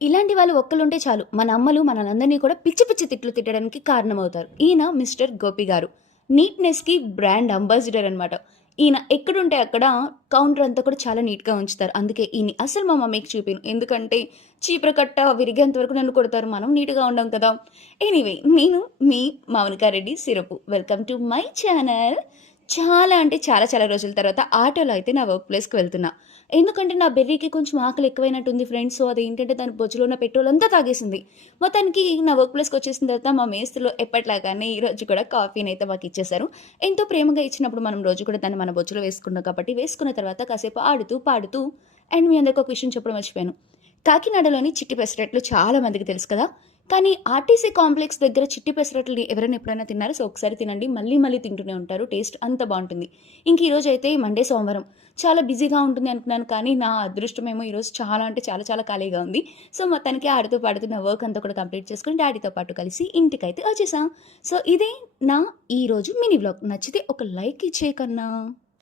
ఇలాంటి వాళ్ళు ఒక్కళ్ళుంటే చాలు. మన అమ్మలు మనలందరినీ కూడా పిచ్చి పిచ్చి తిట్లు తిట్టడానికి కారణమవుతారు. ఈయన మిస్టర్ గోపి గారు. నీట్‌నెస్‌కి బ్రాండ్ అంబాసిడర్ అనమాట. ఈయన ఎక్కడుంటే అక్కడ కౌంటర్ అంతా కూడా చాలా నీట్‌గా ఉంచుతారు. అందుకే ఈయన్ని అస్సలు మా మమ్మీకి చూపియను. ఎందుకంటే చీపురు కట్ట విరిగేంత వరకు నన్ను కొడతారు. మనం నీట్‌గా ఉండం కదా! ఎనీవే నేను మీ Mounika Reddy Sirapu. Welcome to my channel. చాలా అంటే చాలా చాలా రోజుల తర్వాత ఆటోలో అయితే నా వర్క్ ప్లేస్‌కి వెళ్తున్నా. ఎందుకంటే నా బెర్రీకి కొంచెం ఆకలి ఎక్కువైనట్టుంది ఫ్రెండ్స్. సో, అదేంటంటే దాని బొజ్జులో ఉన్న పెట్రోల్ అంతా తాగేసింది. మొత్తానికి నా వర్క్ ప్లేస్‌కొచ్చేసిన తర్వాత మా మేస్త్రులు ఎప్పటిలాగానే ఈరోజు కూడా కాఫీనైతే మాకిచ్చేశారు. ఎంతో ప్రేమగా ఇచ్చినప్పుడు మనం రోజు కూడా దాన్ని మన బొజ్జులో వేసుకున్నాం కాబట్టి, వేసుకున్న తర్వాత కాసేపు ఆడుతూ, పాడుతూ అండ్ మీ అందరికి ఒక విషయం చెప్పడం మర్చిపోయాను. కాకినాడలోని చిట్టి పెసరట్లు చాలా మందికి తెలుసు కదా! కానీ ఆర్టీసీ కాంప్లెక్స్ దగ్గర చిట్టి పెసరట్లని ఎవరైనా ఎప్పుడైనా తిన్నారా? సో, ఒకసారి తినండి. మళ్ళీ మళ్ళీ తింటూనే ఉంటారు. టేస్ట్ అంత బావుంటుంది. ఇంక ఈరోజైతే మండే, సోమవారం. చాలా బిజీగా ఉంటుంది అనుకున్నాను. కానీ నా అదృష్టమేమో ఈరోజు చాలా అంటే చాలా చాలా ఖాళీగా ఉంది. సో, మొత్తానికి ఆడుతూ పాడుతూ నా వర్క్ అంతా కూడా కంప్లీట్ చేసుకొని డ్యాడీతో పాటు కలిసి ఇంటికైతే వచ్చేసాం. సో, ఇదే నా ఈరోజు మినీ వ్లాగ్. నచ్చితే ఒక లైక్ ఇచ్చేయి కన్నా.